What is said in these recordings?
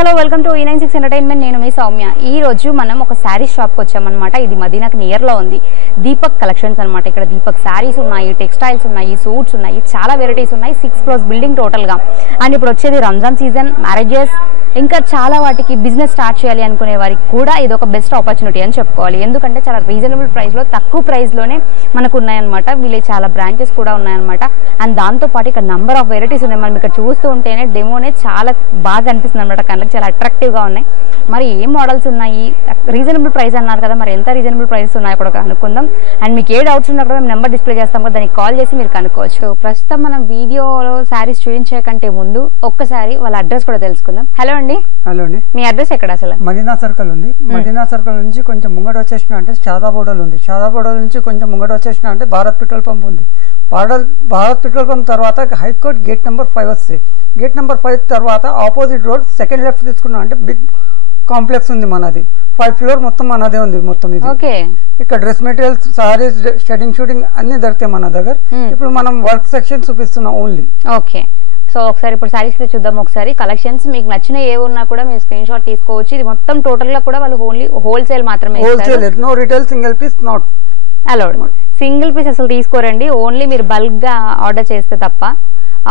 Hello welcome to E96 entertainment. నేను మీ సౌమ్య. ఈ రోజు మనం ఒక శారీస్ షాప్ కి వచ్చామన్నమాట. ఇది మదీనాకి నియర్ లో ఉంది. దీపక్ కలెక్షన్స్ అన్నమాట. ఇక్కడ దీపక్ శారీస్ ఉన్నాయి, టెక్స్టైల్స్ ఉన్నాయి, సూట్స్ ఉన్నాయి, చాలా వెరైటీస్ ఉన్నాయి. 6 ఫ్లోర్స్ బిల్డింగ్ టోటల్ గా. అండ్ ఇప్పుడు వచ్చేది రంజాన్ సీజన్, మ్యారేజెస్, ఇంకా చాలా వాటికి బిజినెస్ స్టార్ట్ చేయాలి అనుకునే వారికి కూడా ఇది ఒక బెస్ట్ ఆపర్చునిటీ అని చెప్పుకోవాలి. ఎందుకంటే చాలా రీజనబుల్ ప్రైస్ లో, తక్కువ ప్రైస్ లోనే మనకు ఉన్నాయన్నమాట. వీళ్ళే చాలా బ్రాంచెస్ కూడా ఉన్నాయన్నమాట. అండ్ దాంతో పాటు ఇక్కడ నంబర్ ఆఫ్ వెరైటీస్ ఉన్నాయి. మనం ఇక్కడ చూస్తూ ఉంటేనే డెమోనే చాలా బాగా అనిపిస్తుంది అనమాట. కళ్ళకి చాలా అట్రాక్టివ్ గా ఉన్నాయి. మరి ఏం మోడల్స్ ఉన్నాయి, రీజనబుల్ ప్రైస్ అన్నారు కదా, మరి ఎంత రీజనబుల్ ప్రైస్ ఉన్నాయో కూడా కనుక్కుందాం. అండ్ మీకు ఏ డౌట్స్ ఉన్నా కూడా మేము నెంబర్ డిస్ప్లే చేస్తాం కదా, దానికి కాల్ చేసి మీరు కనుక్కోవచ్చు. ప్రస్తుతం మనం వీడియోలో శారీస్ చూపించే కంటే ముందు ఒక్కసారి వాళ్ళ అడ్రస్ కూడా తెలుసుకుందాం. హలో అండి. హలో అండి. మీ అడ్రస్ ఎక్కడ? అసలు మదీనా సర్కిల్ ఉంది. మదీనా సర్కిల్ నుంచి కొంచెం ముంగట వచ్చేసిన అంటే షాదాబోడల్ ఉంది. షాదాబోడల్ నుంచి కొంచెం ముంగట వచ్చేసిన అంటే భారత్ పెట్రోల్ పంప్ ఉంది. భారత్ పెట్రోల్ పంప్ తర్వాత హైకోర్ట్ గేట్ నెంబర్ 5 వస్తాయి. గేట్ నెంబర్ 5 తర్వాత ఆపోజిట్ రోడ్ సెకండ్ లెఫ్ట్ తీసుకున్నాం అంటే బిగ్ కాంప్లెక్స్ ఉంది మనది. 5 ఫ్లోర్ మొత్తం మనదే ఉంది మొత్తం ఇది. ఓకే. ఇక్కడ dress materials, saris, shedding shooting అన్ని దొరుకుతాయి మన దగ్గర. ఇప్పుడు మనం వర్క్ సెక్షన్ చూపిస్తున్నాం ఓన్లీ. ఓకే. సో ఒకసారి ఇప్పుడు సారీస్ చూద్దాం. ఒకసారి కలెక్షన్స్ మీకు నచ్చిన ఏ ఉన్నా కూడా మీరు స్క్రీన్ షాట్ తీసుకోవచ్చు. ఇది మొత్తం టోటల్ గా కూడా వాళ్ళు ఓన్లీ హోల్సేల్ మాత్రమే. Wholesale, no retail, single piece not allowed. Single piece అసలు తీసుకోరండి. ఓన్లీ మీరు బల్క్ గా ఆర్డర్ చేస్తే తప్ప.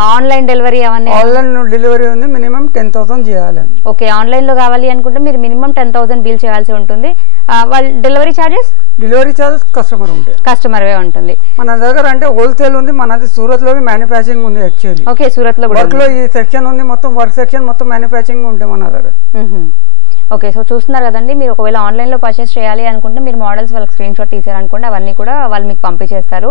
ఆన్లైన్ డెలివరీ అవన్నీ ఆన్లైన్ డెలివరీ ఉంది. మినిమం 10,000 చేయాలి. ఓకే. ఆన్లైన్ లో కావాలి అనుకుంటే మీరు మినిమం 10,000 బిల్ చేయాల్సి ఉంటుంది. వాళ్ళ డెలివరీ చార్జెస్ కస్టమర్ ఉంటాయి, కస్టమర్ ఉంటుంది. మన దగ్గర అంటే హోల్సేల్ ఉంది. మనది సూరత్ లో మ్యానుఫ్యాక్చరింగ్ ఉంది యాక్చువల్లీ. ఓకే. సూరత్ లో వర్క్ లో ఈ సెక్షన్ ఉంది, మొత్తం వర్క్ సెక్షన్ మొత్తం మ్యానుఫ్యాక్చరింగ్ ఉంటాయి మన దగ్గర. ఓకే. సో చూస్తున్నారు కదండి, మీరు ఒకవేళ ఆన్లైన్ లో పర్చేస్ చేయాలి అనుకుంటే మీరు మోడల్స్ వాళ్ళకి స్క్రీన్ షాట్ తీసారనుకోండి, అవన్నీ కూడా వాళ్ళు మీకు పంపించేస్తారు.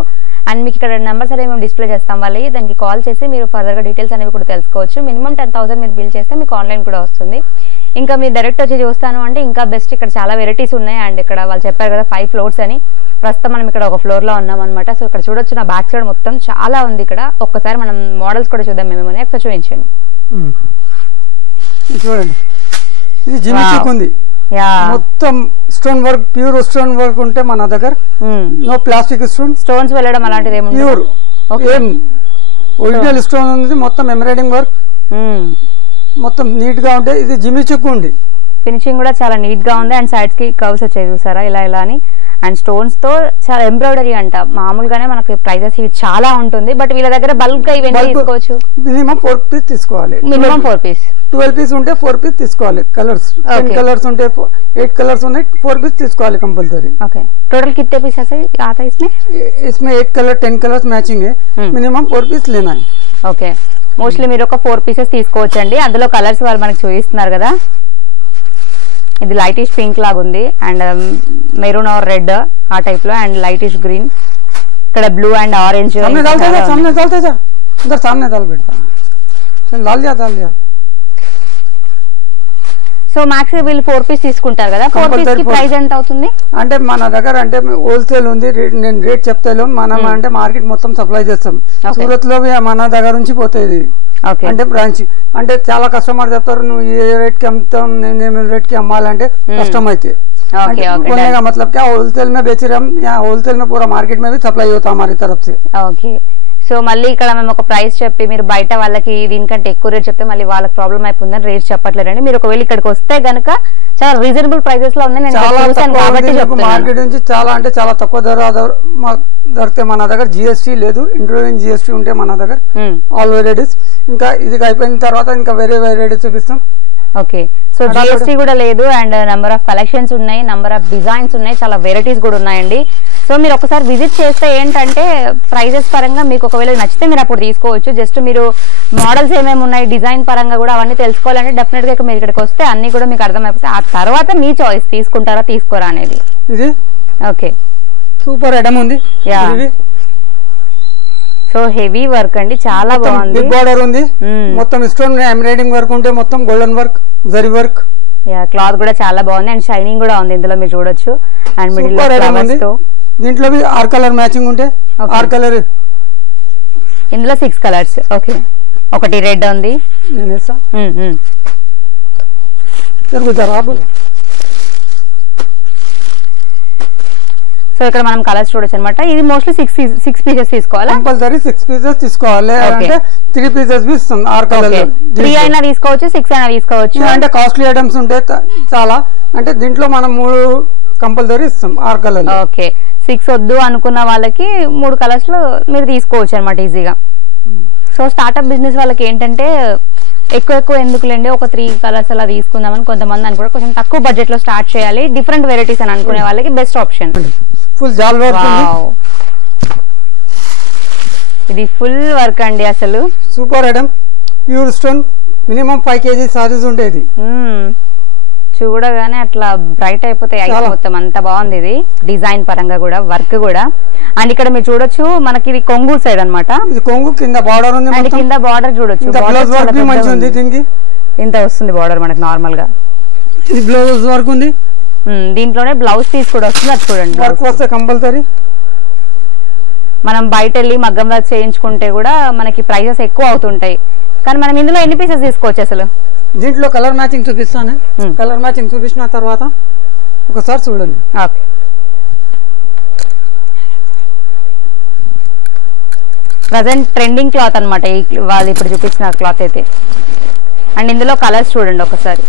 అండ్ మీకు ఇక్కడ నెంబర్స్ అనేవి మేము డిస్ప్లే చేస్తాం. వాళ్ళకి దానికి కాల్ చేసి మీరు ఫర్దర్ గా డీటెయిల్స్ అనేవి కూడా తెలుసుకోవచ్చు. మినిమం 10,000 మీరు బిల్ చేస్తే మీకు ఆన్లైన్ కూడా వస్తుంది. ఇంకా మీరు డైరెక్ట్ వచ్చి చూస్తాను అంటే ఇంకా బెస్ట్. ఇక్కడ చాలా వెరైటీస్ ఉన్నాయి. అండ్ ఇక్కడ వాళ్ళు చెప్పారు కదా 5 ఫ్లోర్స్ అని. ప్రస్తుతం మనం ఇక్కడ ఒక ఫ్లోర్ లో ఉన్నాం అనమాట. సో ఇక్కడ చూడొచ్చు, నా బ్యాక్ సైడ్ మొత్తం చాలా ఉంది. ఇక్కడ ఒక్కసారి మనం మోడల్స్ కూడా చూద్దాం. మేమేమో ఒకసారి చూపించండి. చూడండి, ఇది జిమ్మి చిక్ ఉంది. మొత్తం stone work, pure stone work ఉంటే మన దగ్గర. నో ప్లాస్టిక్ స్టోన్స్ వెళ్ళడం అలాంటిది ప్యూర్ ఏం ఒరిజినల్ స్టోన్ ఉంది. మొత్తం ఎంబ్రాయిడింగ్ వర్క్ మొత్తం నీట్ గా ఉంటే. ఇది జిమ్మి చిక్ ఉంది. ఫినిషింగ్ కూడా చాలా నీట్ గా ఉంది. అండ్ సైడ్స్ కి కర్వ్స్ వచ్చాయి చూసారా, ఇలా ఇలా అని. అండ్ స్టోన్స్ తో చాలా ఎంబ్రాయిడరీ అంట. మామూలుగానే మనకి ప్రైజెస్ ఇవి చాలా ఉంటుంది, బట్ వీళ్ళ దగ్గర బల్క్ గా ఇవన్నీ తీసుకోవచ్చు. మినిమం 4 పీస్ తీసుకోవాలి. Minimum 4 piece. 12 పీస్ ఉంటే 4 పీస్ తీసుకోవాలి. కలర్స్ 10 కలర్స్ ఉంటే 8 కలర్స్ ఉన్నాయి, 4 पीस తీసుకోవాలి కంపల్సరీ. ఓకే. टोटल कितने पीस आता है इसमें? इसमें 8 कलर 10 कलर्स मैचिंग है. मिनिमम 4 पीस लेना है. ఓకే. మోస్ట్లీ మీరు ఒక 4 పీసెస్ తీసుకోవచ్చండి. అందులో కలర్స్ వాళ్ళు మనకి చూపిస్తున్నారు కదా. ఇది లైటిష్ పింక్ లాగా ఉంది, అండ్ మెరూన్ ఆర్ రెడ్ ఆ టైప్ లో, అండ్ లైటిష్ గ్రీన్. ఇక్కడ బ్లూ అండ్ ఆరెంజ్. सामने डालते जा इधर सामने डाल बेटा, डाल दिया. సో మ్యాక్స్ వీళ్ళు 4 పీస్ తీసుకుంటారు కదా. 4 పీస్ కి ప్రైస్ ఎంత అవుతుంది అంటే మన దగ్గర అంటే హోల్సేల్ ఉంది. నేను రేట్ చెప్తాను. మనం అంటే మార్కెట్ మొత్తం సప్లై చేస్తాం. సూరత్ లో మన దగ్గర నుంచి పోతాయి అంటే బ్రాంచ్. అంటే చాలా కస్టమర్ చెప్తారు నువ్వు ఏ రేట్ కి అమ్ముతాం, నేను రేట్ కి అమ్మాలంటే కష్టం అయితే. बोलने का मतलब क्या, होलसेल में बेच रहे हम, यहाँ होलसेल में पूरा मार्केट में भी सप्लाई होता हमारी तरफ से. ఓకే. సో మళ్ళీ ఇక్కడ మేము ఒక ప్రైస్ చెప్పి మీరు బయట వాళ్ళకి దీనికంటే ఎక్కువ రేట్ చెప్తే మళ్ళీ వాళ్ళకి ప్రాబ్లం అయిపోతుందని రేట్ చెప్పట్లేదండి. మీరు ఒకవేళ ఇక్కడికి వస్తే గనక చాలా రీజనబుల్ ప్రైసెస్ లో ఉన్నాయి. మార్కెట్ నుంచి చాలా అంటే చాలా తక్కువ ధర దొరికితే మన దగ్గర. జిఎస్టీ లేదు, ఇంక్లూడింగ్ జిఎస్టీ ఉంటే మన దగ్గర ఆల్ వెరైటీస్. ఇంకా ఇది అయిపోయిన తర్వాత ఇంకా వేరే వెరైటీస్ చూపిస్తాం. ఓకే. సో జిఎస్టీ కూడా లేదు, అండ్ నంబర్ ఆఫ్ కలెక్షన్స్ ఉన్నాయి, నంబర్ ఆఫ్ డిజైన్స్ ఉన్నాయి, చాలా వెరైటీస్ కూడా ఉన్నాయండి. సో మీరు ఒకసారి విజిట్ చేస్తే ఏంటంటే ప్రైజెస్ పరంగా మీకు ఒకవేళ నచ్చితే మీరు అప్పుడు తీసుకోవచ్చు. జస్ట్ మీరు మోడల్స్ ఏమేమి ఉన్నాయి, డిజైన్ పరంగా కూడా అవన్నీ తెలుసుకోవాలంటే డెఫినెట్ గా మీరు ఇక్కడికి వస్తే అన్ని కూడా మీకు అర్థమైపోతాయి. ఆ తర్వాత మీ చాయిస్, తీసుకుంటారా తీసుకోరా అనేది. ఇది ఓకే, సూపర్ ఐటమ్ ఉంది. సో హెవీ వర్క్ అండి, చాలా బాగుంది. బిగ్ బార్డర్ ఉంది, మొత్తం స్టోన్ ఎంబ్రాయిడింగ్ వర్క్ ఉంటే మొత్తం golden work, zari work. Cloth కూడా చాలా బాగుంది, అండ్ షైనింగ్ కూడా ఉంది ఇందులో మీరు చూడొచ్చు. అండ్ మిడిల్ ఫ్లవర్స్ తో దీంట్లో 6 కలర్ మ్యాచింగ్ ఉంటే 6 కలర్. ఇందులో 6 కలర్స్. ఓకే. ఒకటి రెడ్ ఉంది. సో ఇక్కడ మనం కలర్స్ చూడొచ్చు అనమాట. ఇది మోస్ట్లీ సిక్స్ పీసెస్ తీసుకోవాలా? కంపల్సరీ 6 పీసెస్ తీసుకోవాలి. అంటే 3 పీసెస్ ఇస్తుంది 6 కలర్. 3 అయినా తీసుకోవచ్చు, 6 అయినా తీసుకోవచ్చు. అంటే కాస్ట్లీ ఐటమ్స్ ఉంటాయి చాలా. అంటే దీంట్లో మనం 3 కంపల్సరీ ఇస్తాం 6 కలర్. ఓకే, 6 వద్దు అనుకున్న వాళ్ళకి 3 కలర్స్ లో మీరు తీసుకోవచ్చు అనమాట ఈజీగా. సో స్టార్ట్అప్ బిజినెస్ వాళ్ళకి ఏంటంటే ఎక్కువ ఎందుకులేండి, ఒక 3 కలర్స్ అలా తీసుకుందామని కొంతమంది అనుకుంటారు. కొంచెం తక్కువ బడ్జెట్ లో స్టార్ట్ చేయాలి, డిఫరెంట్ వెరైటీస్ అని అనుకునే వాళ్ళకి బెస్ట్ ఆప్షన్. ఫుల్ జాల్ వర్క్. ఇది ఫుల్ వర్క్ అండి, అసలు super item. Pure stone, minimum 5 kg saris ఉండేది. చూడగానే అట్లా బ్రైట్ అయిపోతాయి ఐస్ మొత్తం. అంత బాగుంది ఇది డిజైన్ పరంగా కూడా, వర్క్ కూడా. అండ్ ఇక్కడ మీరు చూడొచ్చు, మనకి ఇది కొంగు సైడ్ అనమాట. ఇది కొంగు కింద బార్డర్ ఉంది. అండ్ కింద బార్డర్ చూడొచ్చు, బ్లౌజ్ వర్క్ మంచిగా ఉంది. దీనికి ఇంత వస్తుంది బార్డర్ మనకి నార్మల్ గా. ఇది బ్లౌజ్ వర్క్ ఉంది. దీంట్లోనే బ్లౌజ్ పీస్ కూడా వస్తుంది, అది చూడండి. వర్క్ వస్తే కంపల్సరీ. మనం బయట వెళ్ళి మగ్గం వర్క్ చేయించుకుంటే కూడా మనకి ప్రైసెస్ ఎక్కువ అవుతుంటాయి. కానీ మనం ఇందులో ఎన్ని పీసెస్ తీసుకోవచ్చు అసలు? దీంట్లో కలర్ మ్యాచింగ్ చూపిస్తాను. కలర్ మ్యాచింగ్ చూపించిన తర్వాత ఒకసారి చూడండి. ఓకే, ప్రజెంట్ ట్రెండింగ్ క్లాత్ అనమాట వాళ్ళు ఇప్పుడు చూపించిన క్లాత్ అయితే. అండ్ ఇందులో కలర్స్ చూడండి ఒకసారి.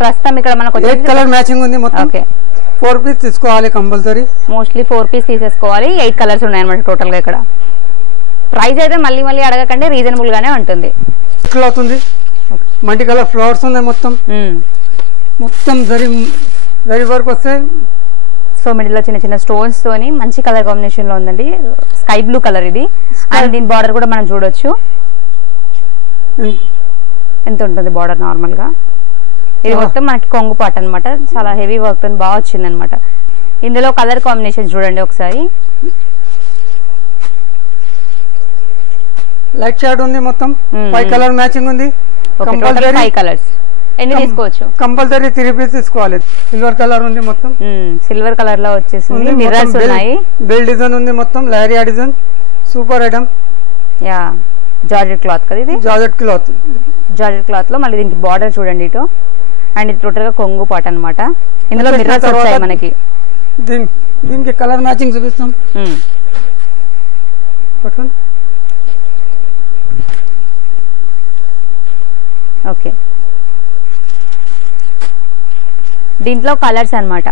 ప్రస్తుతం ఇక్కడ మనకు 8 కలర్ మ్యాచింగ్ ఉంది మొత్తం. ఓకే, 4 పీస్ తీసుకోవాలి కంపల్సరీ. మోస్ట్లీ 4 పీస్ తీసేసుకోవాలి. 8 కలర్స్ ఉన్నాయన్నమాట టోటల్ గా. ఇక్కడ ప్రైస్ అయితే మళ్ళీ అడగకండి, రీజనబుల్ గానే ఉంటుంది. క్లాత్ ఉంది, మల్టీ కలర్ ఫ్లవర్స్ ఉన్నాయి మొత్తం. జరీ వర్క్ వస్తాయి. సో మిడిల్ లో చిన్న చిన్న స్టోన్స్ తోని మంచి కలర్ కాంబినేషన్ లో ఉందండి. స్కై బ్లూ కలర్ ఇది. అండ్ దీని బార్డర్ కూడా మనం చూడొచ్చు ఎంత ఉంటుంది బార్డర్ నార్మల్ గా. ఇది మొత్తం మనకి కొంగు పాట అనమాట. చాలా హెవీ వర్క్ తో బాగా వచ్చింది అనమాట. ఇందులో కలర్ కాంబినేషన్ చూడండి ఒకసారి. లైట్ షాడ్ ఉంది మొత్తం. 5 కలర్ మ్యాచింగ్ ఉంది. 5 కలర్స్. ఎన్ని తీసుకోవచ్చు? కంపల్సరీ 3 పీస్ తీసుకోవాలి. సిల్వర్ కలర్ ఉంది మొత్తం. సిల్వర్ కలర్ లో వచ్చేసింది. మిర్రర్స్ ఉన్నాయి. బెల్ డిజైన్ ఉంది మొత్తం. లారియా design. Super item. Yeah, georgette cloth కదా ఇది. జార్జెట్ క్లాత్ లో మళ్ళీ దీనికి బార్డర్ చూడండి ఇటు. అండ్ ఇది టోటల్ గా కొంగు పాట అనమాట. ఇందులో మిర్రర్స్ వచ్చాయి మనకి. దీనికి కలర్ మ్యాచింగ్ చూపిస్తాం. ఓకే, దీంట్లో కలర్స్ అన్నమాట.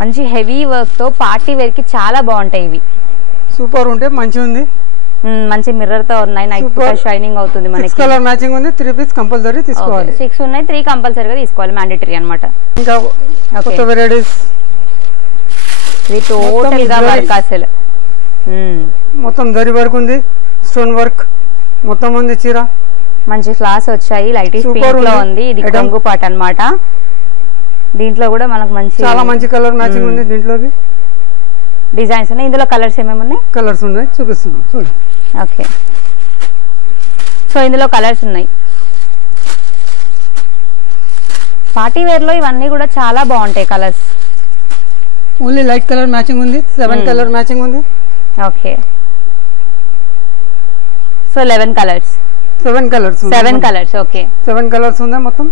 మంచి హెవీ వర్క్ తో పార్టీ వేర్ కి చాలా బాగుంటాయి ఇవి. సూపర్ ఉంటే మంచిగా ఉంది. మంచి మిర్రర్ తో ఉన్నాయి. నైట్ షైనింగ్ అవుతుంది మనకి. 6 కలర్ మ్యాచింగ్ ఉంది. 3 పీస్ కంపల్సరీ తీసుకోవాలి. 6 ఉన్నాయి, 3 కంపల్సరీగా తీసుకోవాలి, మ్యాండేటరీ అన్నమాట. ఇంకా కొత్త వెరైటీస్. ఇది టోటల్ గా వర్క్ అసలు మొత్తం జరీ వర్క్ ఉంది. స్టోన్ వర్క్ మొత్తం ఉంది. చీర మంచి ఫ్లాస్ వచ్చాయి. లైట్ పింక్ లో ఉంది. ఇది కొంగు పాట అన్నమాట. దీంట్లో కూడా మనకు చాలా మంచి కలర్ మ్యాచింగ్ ఉంది. దీంట్లో డిజైన్స్ ఉన్నాయి. ఇందులో కలర్స్ ఏమేమి ఉన్నాయి? కలర్స్ ఉన్నాయి, చూపిస్తున్నాం చూడండి. ఓకే, సో ఇందులో కలర్స్ ఉన్నాయి. పార్టీ వేర్ లో ఇవన్నీ కూడా చాలా బాగుంటాయి colours. Only light colour matching ఉంది. 7 కలర్ మ్యాచింగ్ ఉంది. Okay, so 11 colours. 7 colours. Okay, 7 colours ఉన్నాయి మొత్తం.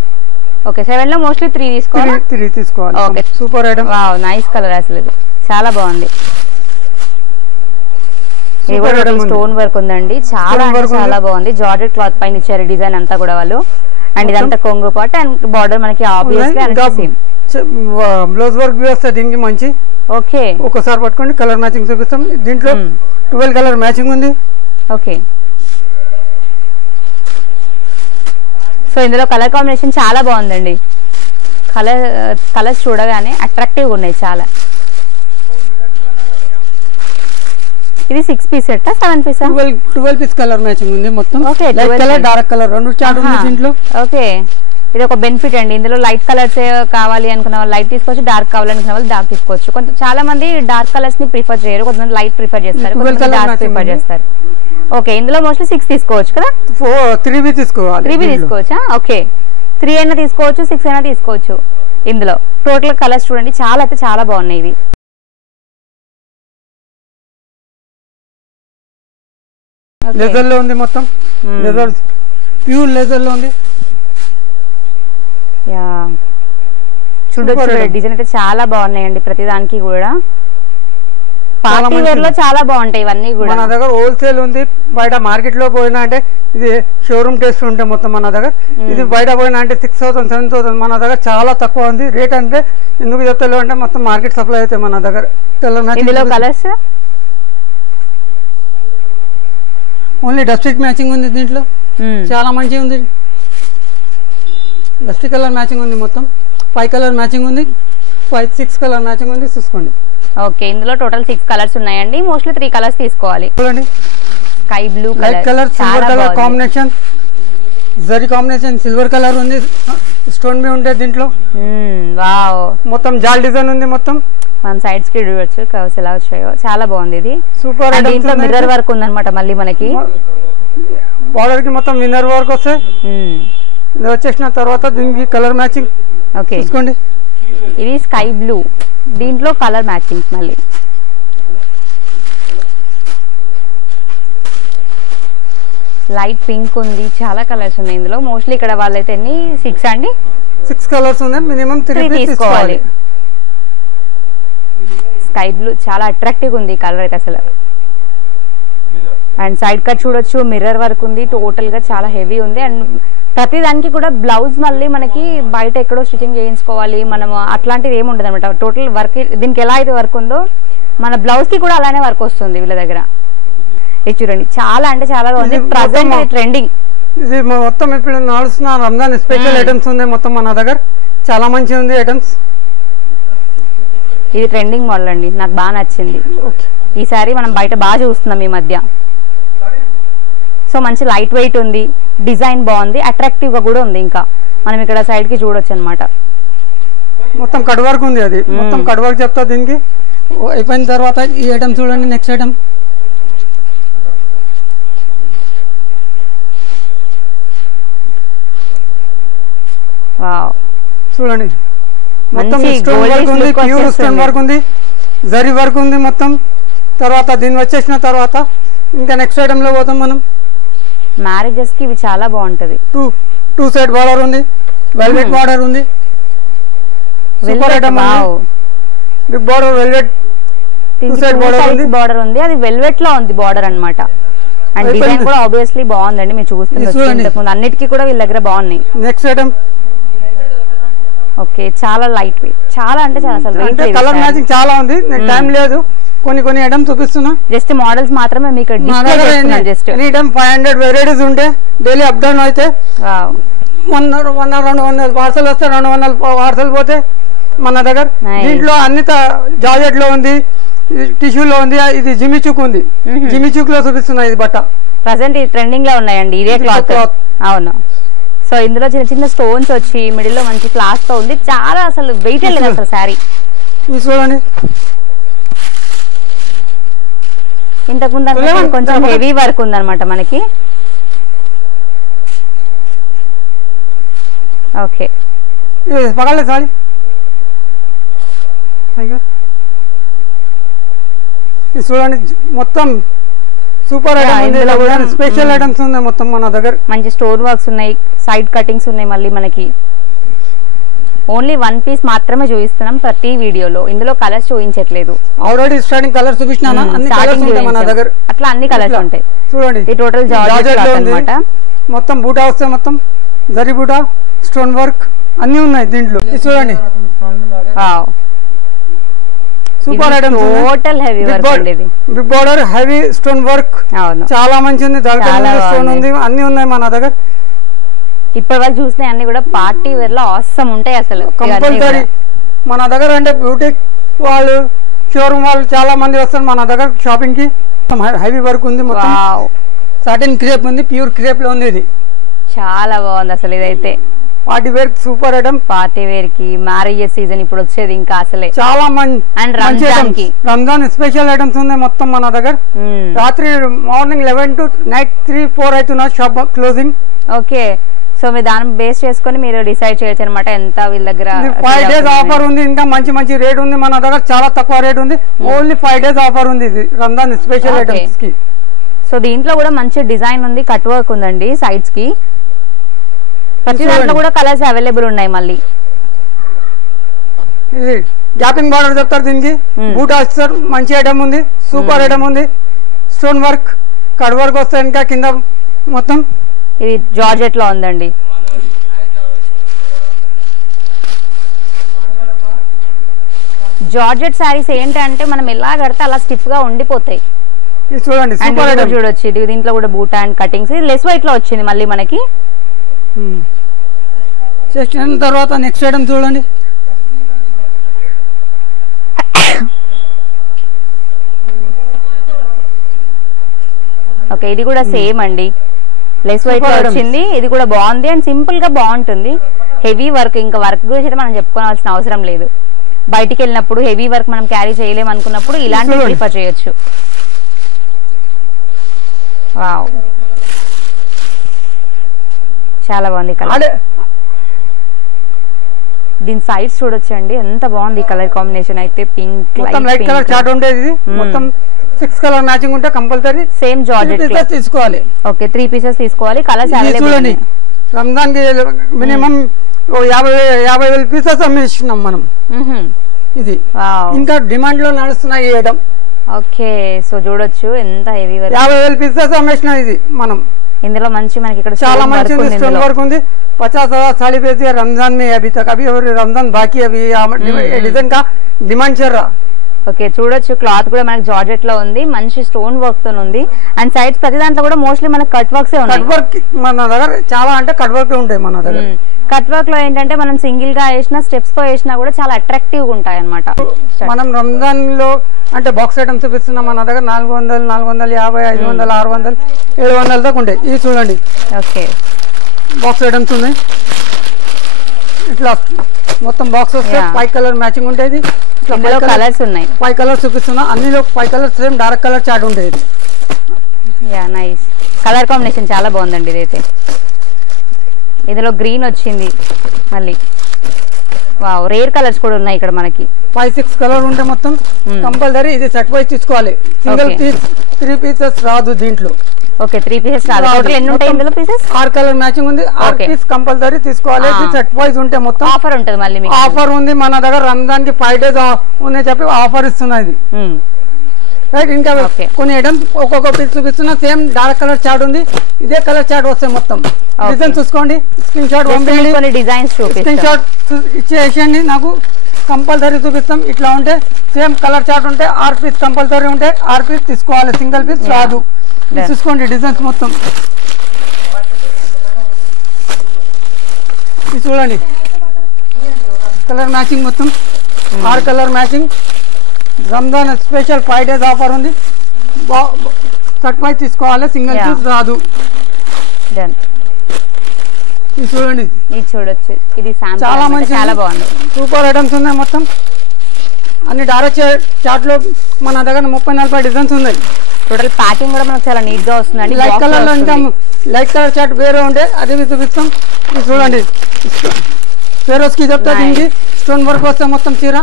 ఓకే, 7 లో మోస్ట్లీ 3 తీసుకోవాలి. 3 తీసుకోవాలి. Okay, super item. Wow, nice colour అసలు. ఇది చాలా బాగుంది. స్టోన్ వర్క్ ఉందండి. చాలా బాగుంది. జార్జెట్ క్లాత్ పైన ఇచ్చారు డిజైన్ అంతా కూడా వాళ్ళు. అండ్ ఇదంతా కొంగు పాట. అండ్ బార్డర్ మనకి ఆబ్వియస్లీ బ్లౌజ్ వర్క్ వస్తుంది దీనికి మంచి. ఓకే, ఒకసారి పట్టుకోండి. కలర్ మ్యాచింగ్ చూపిస్తాం. దీంట్లో 12 కలర్ మ్యాచింగ్ ఉంది. ఓకే, సో ఇందులో కలర్ కాంబినేషన్ చాలా బాగుందండి. కలర్స్ చూడగానే అట్రాక్టివ్ గా ఉన్నాయి చాలా. ఇది 6 piece set 7 piece 12 piece colour matching ఉంది మొత్తం. Okay, light colour dark colour రెండు చార్ట్ ఉంది దీంట్లో. ఓకే, ఇది ఒక బెనిఫిట్ అండి. ఇందులో లైట్ కలర్స్ కావాలి అనుకున్న వాళ్ళు లైట్ తీసుకోవచ్చు, డార్క్ కావాలనుకున్న వాళ్ళు డార్క్ తీసుకోవచ్చు. చాలా మంది డార్క్ కలర్స్ ని ప్రిఫర్ చేయరు, కొంతమంది లైట్ ప్రిఫర్ చేస్తారు, కొంతమంది డార్క్ ప్రిఫర్ చేస్తారు. ఓకే, ఇందులో మోస్ట్లీ 6 తీసుకోవచ్చు కదా? 3 తీసుకోవాలి. 3 తీసుకోవచ్చా? ఓకే, 3 అయినా తీసుకోవచ్చు, 6 అయినా తీసుకోవచ్చు. ఇందులో టోటల్ కలర్స్ చూడండి, చాలా అయితే చాలా బాగున్నాయి ఇవి. లెదర్ లో ఉంది మొత్తం, లెదర్ ప్యూర్ లెదర్ లో ఉంది. యా, చూడొచ్చు డిజైన్ అయితే చాలా బాగున్నాయండి ప్రతి దానికి కూడా. పార్టీ వేర్ లో చాలా బాగుంటాయి ఇవన్నీ కూడా. మన దగ్గర హోల్సేల్ ఉంది, బయట మార్కెట్ లో పోయినా అంటే ఇది షోరూమ్ టేస్ట్ ఉంటాయి మొత్తం మన దగ్గర. ఇది బయట పోయినా అంటే 6,000 7,000, మన దగ్గర చాలా తక్కువ ఉంది రేట్. అంటే ఎందుకు చెప్తారు అంటే మొత్తం మార్కెట్ సప్లై అవుతాయి మన దగ్గర. ఇందులో కలర్స్ ఓన్లీ డస్టిక్ మ్యాచింగ్ ఉంది దీంట్లో, చాలా మంచిగా ఉంది. డస్టిక్ కలర్ మ్యాచింగ్ ఉంది, మొత్తం 5 కలర్ మ్యాచింగ్ ఉంది, 6 కలర్ మ్యాచింగ్ ఉంది, చూసుకోండి. ఓకే, ఇందులో టోటల్ 6 కలర్స్ ఉన్నాయండి. మోస్ట్లీ 3 కలర్స్ తీసుకోవాలి. చూడండి, sky blue colour, silver colour combination, zari combination, silver colour ఉంది, స్టోన్ బి ఉంటే దీంట్లో. వావ్, మొత్తం జాల్ డిజైన్ ఉంది. మొత్తం మనం సైడ్స్ కి చూడొచ్చు కవర్స్ ఎలా వచ్చాయో, చాలా బాగుంది ఇది. సూపర్. దీంట్లో మిర్రర్ వర్క్ ఉందన్నమాట మళ్ళీ మనకి. బార్డర్ కి మొత్తం మిర్రర్ వర్క్ వస్తే ఇది వచ్చేసిన తర్వాత దీనికి కలర్ మ్యాచింగ్. ఓకే, చూసుకోండి, ఇది స్కై బ్లూ, దీంట్లో కలర్ మ్యాచింగ్ మళ్ళీ. లైట్ పింక్ ఉంది, చాలా కలర్స్ ఉన్నాయి ఇందులో. మోస్ట్లీ ఇక్కడ వాళ్ళైతే ఎన్ని 6 అండి, 6 కలర్స్ ఉన్నాయి, మినిమం 3 తీసుకోవాలి. స్కై బ్లూ చాలా అట్రాక్టివ్ ఉంది కలర్ అయితే అసలు. అండ్ సైడ్ కట్ చూడొచ్చు, మిర్రర్ వర్క్ ఉంది, టోటల్ గా చాలా హెవీ ఉంది. అండ్ ప్రతి దానికి కూడా బ్లౌజ్ మళ్ళీ మనకి బయట ఎక్కడో స్టిచ్చింగ్ చేయించుకోవాలి మనం, అట్లాంటిది ఏమి ఉండదు అనమాట. టోటల్ వర్క్ దీనికి ఎలా అయితే వర్క్ ఉందో మన బ్లౌజ్ కి కూడా అలానే వర్క్ వస్తుంది వీళ్ళ దగ్గర. ఇది చూడండి, చాలా అంటే చాలా బాగుంది. ప్రజెంట్ ట్రెండింగ్ ఇది మొత్తం. ఇప్పుడు నడుస్తున్న రంజాన్ స్పెషల్ ఐటమ్స్ ఉన్నాయి మొత్తం మన దగ్గర, చాలా మంచిగా ఉంది ఐటమ్స్. ఇది ట్రెండింగ్ మోడల్ అండి, నాకు బాగా నచ్చింది. ఈసారి మనం బయట బాగా చూస్తున్నాం ఈ మధ్య. సో మంచి లైట్ వెయిట్ ఉంది, డిజైన్ బాగుంది, అట్రాక్టివ్ గా కూడా ఉంది. ఇంకా మనం ఇక్కడ సైడ్ కి చూడొచ్చు అనమాట. మొత్తం కట్ వర్క్ ఉంది, అది మొత్తం కట్ వర్క్ చెప్తా. దీనికి అయిపోయిన తర్వాత ఈ ఐటమ్ చూడండి, నెక్స్ట్ ఐటమ్. చూడండి, మొత్తం స్టోన్ వర్క్ ఉంది, ప్యూర్ స్టోన్ వర్క్ ఉంది, జరీ వర్క్ ఉంది మొత్తం. తర్వాత దీన్ని వచ్చేసిన తర్వాత ఇంకా నెక్స్ట్ ఐటమ్ లో పోతాం మనం. మ్యారేజెస్ కి ఇవి చాలా బాగుంటది. టూ సైడ్ బార్డర్ ఉంది, వెల్వెట్ బార్డర్ ఉంది, super item. Big border velvet, two side border ఉంది, అది వెల్వెట్ లో ఉంది బార్డర్ అన్నమాట. అండ్ డిజైన్ కూడా ఆబ్వియస్లీ బాగుందండి, మీరు చూస్తున్నారు. అన్నిటికీ కూడా వీళ్ళ దగ్గర బాగున్నాయి. Next item. ఓకే, చాలా లైట్ వెయిట్, చాలా అంటే చాలా అసలు కలర్ మ్యాచింగ్ చాలా ఉంది. టైం లేదు, కొన్ని ఐటమ్స్ చూపిస్తున్నా. జస్ట్ మోడల్స్ మాత్రమే మీకు జస్ట్ 500 వెరైటీస్ ఉంటే డైలీ అప్ డౌన్ అయితే 100-200 పార్సల్ వస్తే 200 పార్సల్ పోతే మన దగ్గర. దీంట్లో అన్ని జార్జెట్ లో ఉంది, టిష్యూలో ఉంది, ఇది జిమిచూక్ ఉంది. జిమిచూక్ లో చూపిస్తున్నా ఇది బట్ట. ప్రజెంట్ ఇది ట్రెండింగ్ లో ఉన్నాయండి ఇదే క్లాత్. అవును, సో ఇందులో చిన్న చిన్న స్టోన్స్ వచ్చి మిడిల్ లో మంచి క్లాత్ తో ఉంది. చాలా అసలు వెయిట్ లేదు అసలు శారీ. చూడండి, ఇంతకు ముందు కొంచెం హెవీ వర్క్ ఉందన్నమాట మనకి. ఓకే, పగలే సారీ. చూడండి, మొత్తం సూపర్ ఐటమ్, స్పెషల్ ఐటమ్స్ ఉన్నాయి మొత్తం మన దగ్గర. మంచి స్టోన్ వర్క్స్ ఉన్నాయి, సైడ్ కటింగ్స్ ఉన్నాయి మళ్ళీ మనకి. ఓన్లీ 1 పీస్ మాత్రమే చూపిస్తున్నాం ప్రతి వీడియోలో, ఇందులో కలర్స్ చూపించట్లేదు. ఆల్రెడీ స్టార్టింగ్ కలర్స్ చూపించినా, మన దగ్గర అట్లా అన్ని కలర్స్ ఉంటాయి. చూడండి, ఈ టోటల్ జార్జెట్ అన్నమాట. మొత్తం బూటా వస్తే మొత్తం జరీ బూటా, స్టోన్ వర్క్ అన్ని ఉన్నాయి దీంట్లో. చూడండి, super item, total heavy work అండి. ఇది big border, heavy stone work, చాలా మంచి ఉంది. స్టోన్ ఉంది, అన్ని ఉన్నాయి మన దగ్గర. ఇప్పటి వరకు చూసినా అన్ని కూడా పార్టీ వేర్ లో ఆసమ్ ఉంటాయి అసలు. కంపల్సరీ మన దగ్గర అంటే బ్యూటిక్ వాళ్ళు, షోరూమ్ వాళ్ళు చాలా మంది వస్తారు మన దగ్గర షాపింగ్ కి. హెవీ వర్క్ ఉంది, మొత్తం సాటిన్ క్రేప్ ఉంది, ప్యూర్ క్రేప్ లో ఉంది. ఇది చాలా బాగుంది అసలు. ఇదైతే party wear super item. Party wear కి మ్యారేజ్ సీజన్ ఇప్పుడు వచ్చేది ఇంకా అసలే చాలా అండ్ రంజాన్ స్పెషల్ ఐటమ్స్ ఉన్నాయి మొత్తం మన దగ్గర. రాత్రి మార్నింగ్ 11 to నైట్ 3-4 అవుతున్నా షాప్ క్లోజింగ్. ఓకే, సో మీరు దాన్ని బేస్ చేసుకుని మీరు డిసైడ్ చేయొచ్చు అనమాట ఎంత వీళ్ళ దగ్గర. 5 days ఆఫర్ ఉంది, ఇంకా మంచి మంచి రేట్ ఉంది మన దగ్గర, చాలా తక్కువ రేట్ ఉంది. ఓన్లీ 5 days ఆఫర్ ఉంది ఇది రంజాన్ స్పెషల్ ఐటమ్స్ కి. సో దీంట్లో కూడా మంచి డిజైన్ ఉంది, కట్ వర్క్ ఉందండి సైడ్స్ కి. ప్రతి దాంట్లో కూడా కలర్స్ అవైలబుల్ ఉన్నాయి. మళ్ళీ ఇది గ్యాపింగ్ బార్డర్ చెప్తారు దీనికి. బూట్ ఆస్టర్ మంచి ఐటమ్ ఉంది, సూపర్ ఐటమ్ ఉంది. స్టోన్ వర్క్ కట్ వర్క్ వస్తాయి ఇంకా కింద మొత్తం. ఇది జార్జెట్ లో ఉందండి. జార్జెట్ శారీస్ ఏంటంటే మనం ఎలా కడితే అలా స్టిఫ్ గా ఉండిపోతాయి. చూడండి చూడొచ్చు, ఇది దీంట్లో కూడా బూట్ అండ్ కటింగ్స్. ఇది లెస్ వైట్ లో వచ్చింది మళ్ళీ మనకి. తర్వాత నెక్స్ట్ ఐటమ్ చూడండి. ఓకే, ఇది కూడా సేమ్ అండి, లెస్ వైట్ లో వచ్చింది. ఇది కూడా బాగుంది అండ్ సింపుల్ గా బాగుంటుంది. హెవీ వర్క్, ఇంకా వర్క్ గురించి అయితే మనం చెప్పుకోవాల్సిన అవసరం లేదు. బయటికి వెళ్ళినప్పుడు హెవీ వర్క్ మనం క్యారీ చేయలేము అనుకున్నప్పుడు ఇలాంటివి ప్రిఫర్ చేయొచ్చు. వావ్, చాలా బాగుంది కలర్. దీని సైడ్స్ చూడొచ్చండి ఎంత బాగుంది కలర్ కాంబినేషన్ అయితే. పింక్ లైట్ కలర్ చార్ట్ ఉండేది మొత్తం. 6 కలర్ మ్యాచింగ్ ఉంటే కంపల్సరీ సేమ్ జార్జెట్ తీసుకోవాలి. ఓకే, 3 pieces తీసుకోవాలి. కలర్స్ చూడండి, రంజాన్ కి మినిమం 50,000 పీసెస్ అమ్మేస్తున్నాం మనం. ఇది ఇంకా డిమాండ్ లో నడుస్తున్నాయి ఈ ఐటమ్. ఓకే, సో చూడొచ్చు ఎంత హెవీ వర్క్. 50,000 పీసెస్ అమ్మేసినాం ఇది మనం. ఇందులో మంచి మనకి ఇక్కడ చాలా మంచి స్టోన్ వర్క్ ఉంది. 50,000 साड़ी बेची है रमजान में अभी तक. अभी और रमजान बाकी अभी डिजाइन का डिमांड चल रहा. ఓకే, చూడొచ్చు క్లాత్ కూడా మనకి జార్జెట్ లో ఉంది, మంచి స్టోన్ వర్క్ తో ఉంది. అండ్ సైడ్స్ ప్రతి దాంట్లో కూడా మోస్ట్లీ మనకి కట్ వర్క్స్ ఉన్నాయి. కట్ వర్క్ మన దగ్గర చాలా అంటే కట్ వర్క్ ఉంటాయి మన దగ్గర. కట్ వర్క్ లో ఏంటంటే మనం సింగిల్ గా వేసినా స్టెప్స్ తో వేసినా కూడా చాలా అట్రాక్టివ్ గా ఉంటాయి అనమాట. మనం రంజాన్ లో అంటే బాక్స్ ఐటమ్స్ చూపిస్తున్నాం మన దగ్గర. 400, 450, 500, 600, 700 దాకా ఉంటాయి. ఇది చూడండి, ఓకే బాక్స్ ఐటమ్స్ ఉన్నాయి. ఇట్లా మొత్తం బాక్స్ వస్తే 5 కలర్ మ్యాచింగ్ ఉంటాయి. కలర్స్ ఉన్నాయి, 5 కలర్స్ చూపిస్తున్నా. అన్నిలో 5 colours same dark colour chart ఉంటాయి. యా నైస్ కలర్ కాంబినేషన్ చాలా బాగుందండి. ఇదైతే ఇందులో గ్రీన్ వచ్చింది మళ్ళీ. వావ్, రేర్ కలర్స్ కూడా ఉన్నాయి ఇక్కడ మనకి. 5-6 కలర్ ఉంటే మొత్తం కంపల్సరీ ఇది సెట్ వైజ్ తీసుకోవాలి. సింగిల్ పీస్ 3 pieces రాదు దీంట్లో. ఓకే, 3 pieces రాదు. టోటల్ ఎన్ని ఉంటాయి ఇందులో పీసెస్? 6 కలర్ మ్యాచింగ్ ఉంది. 6 పీస్ కంపల్సరీ తీసుకోవాలి. సెట్ వైజ్ ఉంటే మొత్తం ఆఫర్ ఉంటుంది. మళ్ళీ ఆఫర్ ఉంది మన దగ్గర. రంజాన్ కి 5 days ఉన్నాయి చెప్పి ఆఫర్ ఇస్తున్నది. రైట్, ఇంకా కొన్ని ఐటమ్స్ ఒక్కొక్క పీస్ చూపిస్తున్నా. సేమ్ డార్క్ కలర్ చార్ట్ ఉంది, ఇదే కలర్ చార్ట్ వస్తాయి మొత్తం. డిజైన్ చూసుకోండి, స్క్రీన్ షాట్ పంపించండి, డిజైన్స్ స్క్రీన్ షాట్ ఇచ్చేసేయండి, నాకు కంపల్సరీ చూపిస్తాం. ఇట్లా ఉంటే సేమ్ కలర్ చార్ట్ ఉంటే 6 పీస్ కంపల్సరీ ఉంటే 6 పీస్ తీసుకోవాలి, సింగిల్ పీస్ రాదు. చూసుకోండి డిజైన్స్ మొత్తం. ఇది చూడండి కలర్ మ్యాచింగ్ మొత్తం 6 colour matching. Ramzan special 5 days offer ఉంది. సెట్ వైజ్ తీసుకోవాలి, సింగిల్ పీస్ రాదు. ఇది చూడండి, ఇది చూడొచ్చు, ఇది చాలా మంచి చాలా బాగుంది. సూపర్ ఐటమ్స్ ఉన్నాయి మొత్తం. అన్ని డైరెక్ట్ చార్ట్ లో మన దగ్గర 30-40 డిజైన్స్ ఉన్నాయి. టోటల్ ప్యాకింగ్ కూడా మనకు చాలా నీట్ గా వస్తుందండి. లైట్ కలర్ లో ఇంకా లైట్ కలర్ చార్ట్ వేరే ఉంటే అది చూపిస్తాం. ఇది చూడండి, ఫెరోస్ కి చెప్తా. దీనికి స్టోన్ వర్క్ వస్తే మొత్తం చీర